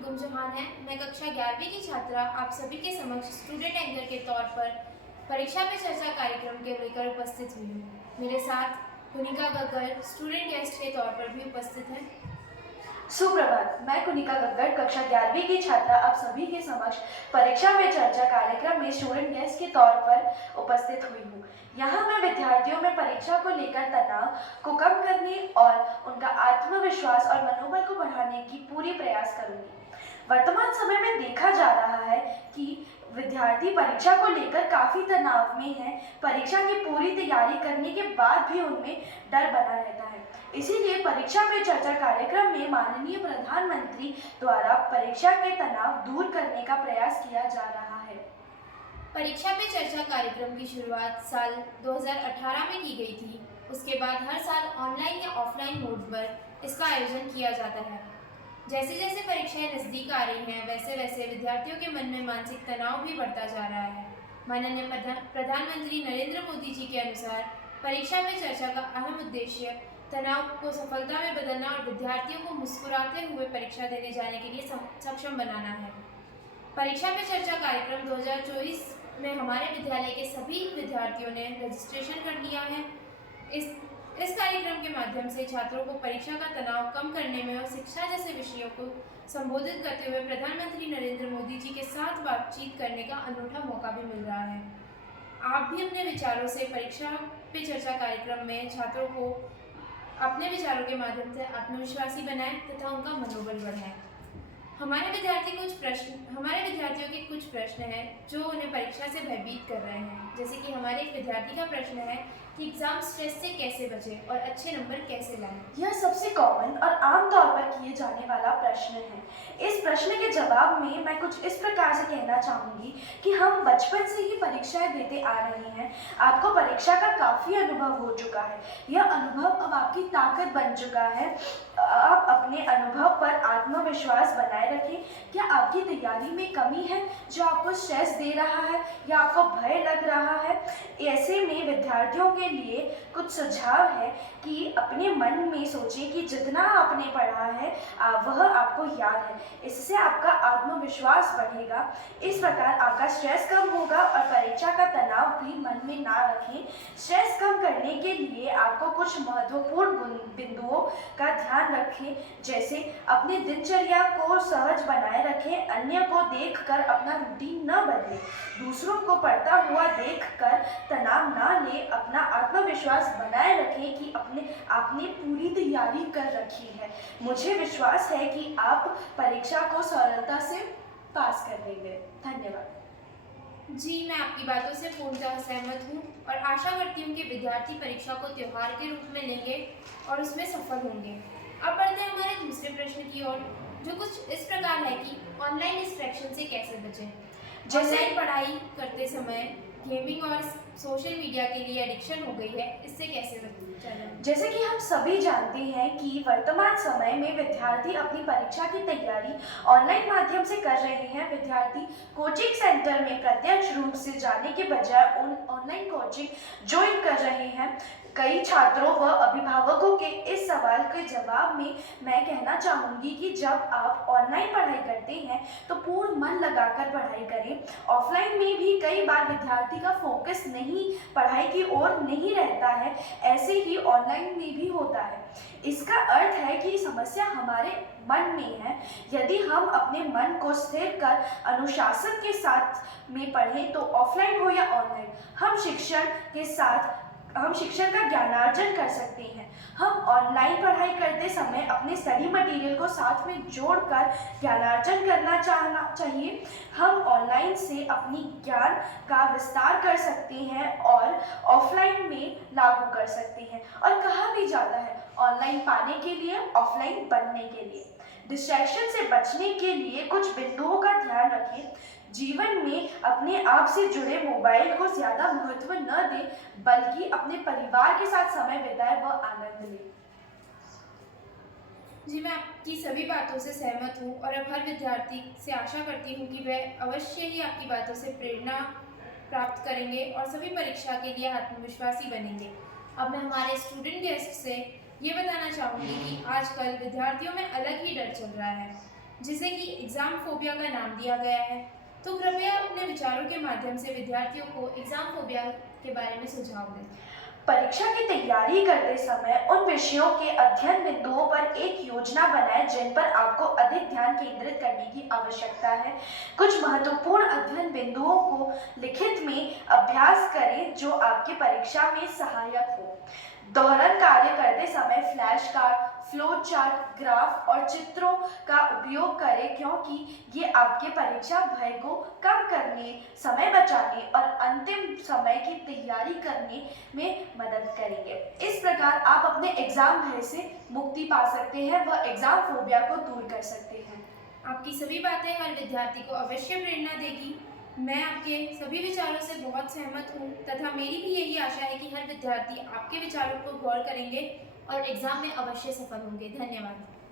कुमकुम चौहान है। मैं कक्षा 11वीं की छात्रा आप सभी के समक्ष स्टूडेंट एंकर के तौर पर परीक्षा पे चर्चा कार्यक्रम के लेकर उपस्थित हुई हूँ। मेरे साथ कुनिका गग्गर स्टूडेंट गेस्ट के तौर पर भी उपस्थित हैं। सुप्रभात, मैं कुनिका गग्गर कक्षा 11वीं की छात्रा आप सभी के समक्ष परीक्षा पे चर्चा कार्यक्रम में स्टूडेंट गेस्ट के तौर पर उपस्थित हुई हूँ। यहाँ मैं विद्यार्थियों में परीक्षा को लेकर तनाव को कम करने और उनका आत्मविश्वास और मनोबल को बढ़ाने की पूरी प्रयास करूँगी। वर्तमान समय में देखा जा रहा है कि विद्यार्थी परीक्षा को लेकर काफ़ी तनाव में हैं। परीक्षा की पूरी तैयारी करने के बाद भी उनमें डर बना रहता है। इसीलिए परीक्षा पे चर्चा कार्यक्रम में माननीय प्रधानमंत्री द्वारा परीक्षा के तनाव दूर करने का प्रयास किया जा रहा है। परीक्षा पे चर्चा कार्यक्रम की शुरुआत साल 2018 में की गई थी। उसके बाद हर साल ऑनलाइन या ऑफलाइन मोड पर इसका आयोजन किया जाता है। जैसे जैसे परीक्षाएं नज़दीक आ रही हैं, वैसे वैसे विद्यार्थियों के मन में मानसिक तनाव भी बढ़ता जा रहा है। माननीय प्रधानमंत्री नरेंद्र मोदी जी के अनुसार परीक्षा पे चर्चा का अहम उद्देश्य तनाव को सफलता में बदलना और विद्यार्थियों को मुस्कुराते हुए परीक्षा देने जाने के लिए सक्षम बनाना है। परीक्षा पे चर्चा कार्यक्रम 2024 में हमारे विद्यालय के सभी विद्यार्थियों ने रजिस्ट्रेशन कर लिया है। इस कार्यक्रम के माध्यम से छात्रों को परीक्षा का तनाव कम करने में और शिक्षा जैसे विषयों को संबोधित करते हुए प्रधानमंत्री नरेंद्र मोदी जी के साथ बातचीत करने का अनूठा मौका भी मिल रहा है। आप भी अपने विचारों से परीक्षा पे चर्चा कार्यक्रम में छात्रों को अपने विचारों के माध्यम से आत्मविश्वासी बनाएं तथा उनका मनोबल बढ़ाएं। हमारे विद्यार्थियों के कुछ प्रश्न हैं जो उन्हें परीक्षा से भयभीत कर रहे हैं। जैसे कि हमारे एक विद्यार्थी का प्रश्न है कि एग्जाम स्ट्रेस से कैसे बचें और अच्छे नंबर कैसे लाएं। यह सबसे कॉमन और आम तौर पर किए जाने वाला प्रश्न है। इस प्रश्न के जवाब में मैं कुछ इस प्रकार से कहना चाहूँगी कि हम बचपन से ही परीक्षाएं देते आ रहे हैं। आपको परीक्षा का काफ़ी अनुभव हो चुका है। यह अनुभव अब आपकी ताकत बन चुका है। आप अपने अनुभव पर आत्मविश्वास बनाए रखें। क्या आपकी तैयारी में कमी है जो आपको स्ट्रेस दे रहा है या आपको भय लग रहा है? ऐसे में विद्यार्थियों के लिए कुछ सुझाव है कि अपने मन में सोचें कि जितना आपने पढ़ा है वह आपको याद है। इससे आपका आत्मविश्वास बढ़ेगा। इस प्रकार आपका स्ट्रेस कम होगा और परीक्षा का तनाव भी मन में ना रखें। स्ट्रेस कम करने के लिए आपको कुछ महत्वपूर्ण बिंदुओं का ध्यान रखें, जैसे अपने दिनचर्या को सहज बनाए रखें, अन्य को देखकर अपना रूटीन न बदलें, दूसरों को पढ़ता हुआ देखकर तनाव ना लें, अपना आत्मविश्वास बनाए रखें कि आपने पूरी तैयारी कर रखी है। मुझे विश्वास है कि आप परीक्षा को सरलता से पास कर लेंगे। धन्यवाद। जी, मैं आपकी बातों से पूर्णतः सहमत हूँ और आशा करती हूँ कि विद्यार्थी परीक्षा को त्योहार के रूप में लेंगे और उसमें सफल होंगे। अब बढ़ते हैं हमारे दूसरे प्रश्न की ओर, जो कुछ इस प्रकार है कि ऑनलाइन डिस्ट्रैक्शन से कैसे बचें। ऑनलाइन पढ़ाई करते समय गेमिंग और सोशल मीडिया के लिए एडिक्शन हो गई है, इससे कैसे बचें? जैसे कि हम सभी जानते हैं कि वर्तमान समय में विद्यार्थी अपनी परीक्षा की तैयारी ऑनलाइन माध्यम से कर रहे हैं। विद्यार्थी कोचिंग सेंटर में प्रत्यक्ष रूप से जाने के बजाय ऑनलाइन कोचिंग ज्वाइन कर रहे हैं। कई छात्रों व अभिभावकों के इस सवाल के जवाब में मैं कहना चाहूँगी कि जब आप ऑनलाइन पढ़ाई करते हैं तो पूर्ण मन लगाकर पढ़ाई करें। ऑफलाइन में भी कई बार विद्यार्थी का फोकस नहीं पढ़ाई की ओर नहीं रहता है, ऐसे ही ऑनलाइन में भी होता है। इसका अर्थ है कि समस्या हमारे मन में है। यदि हम अपने मन को स्थिर कर अनुशासन के साथ में पढ़ें तो ऑफलाइन हो या ऑनलाइन हम शिक्षण का ज्ञानार्जन कर सकते हैं। हम ऑनलाइन पढ़ाई करते समय अपने स्टडी मटेरियल को साथ में जोड़कर ज्ञानार्जन करना चाहिए। हम ऑनलाइन से अपनी ज्ञान का विस्तार कर सकते हैं और ऑफलाइन में लागू कर सकते हैं। और कहा भी जाता है, ऑनलाइन पाने के लिए ऑफलाइन बनने के लिए। डिस्ट्रैक्शन से बचने के लिए कुछ बिंदुओं का ध्यान रखें। जीवन में अपने आप से जुड़े मोबाइल को ज़्यादा महत्व न दें, बल्कि अपने परिवार के साथ समय बिताएं व आनंद लें। जी, मैं आपकी सभी बातों से सहमत हूँ और अब हर विद्यार्थी से आशा करती हूँ कि वह अवश्य ही आपकी बातों से प्रेरणा प्राप्त करेंगे और सभी परीक्षा के लिए आत्मविश्वासी बनेंगे। अब मैं हमारे स्टूडेंट गेस्ट से ये बताना चाहूँगी कि आजकल विद्यार्थियों में अलग ही डर चल रहा है। जिसे कि एग्ज़ाम फोबिया का नाम दिया गया है। तो कृपया अपने विचारों के माध्यम से विद्यार्थियों को एग्ज़ाम फोबिया के बारे में सुझाव दें। परीक्षा की तैयारी करते समय उन विषयों के अध्ययन बिंदुओं पर एक योजना बनाएं जिन पर आपको अधिक ध्यान केंद्रित करने की आवश्यकता है। कुछ महत्वपूर्ण अध्ययन बिंदुओं को लिखित में अभ्यास करें जो आपकी परीक्षा में सहायक हो। दोहरण कार्य करते समय flash card, flow chart, graph और चित्रों का उपयोग करें क्योंकि ये आपके परीक्षा भय को कम करने, समय बचाने और अंतिम समय की तैयारी करने में मदद करेंगे। इस प्रकार आप अपने एग्जाम भय से मुक्ति पा सकते हैं व एग्जाम फोबिया को दूर कर सकते हैं। आपकी सभी बातें हर विद्यार्थी को अवश्य प्रेरणा देगी। मैं आपके सभी विचारों से बहुत सहमत हूँ तथा मेरी भी यही आशा है कि हर विद्यार्थी आपके विचारों को गौर करेंगे और एग्ज़ाम में अवश्य सफल होंगे। धन्यवाद।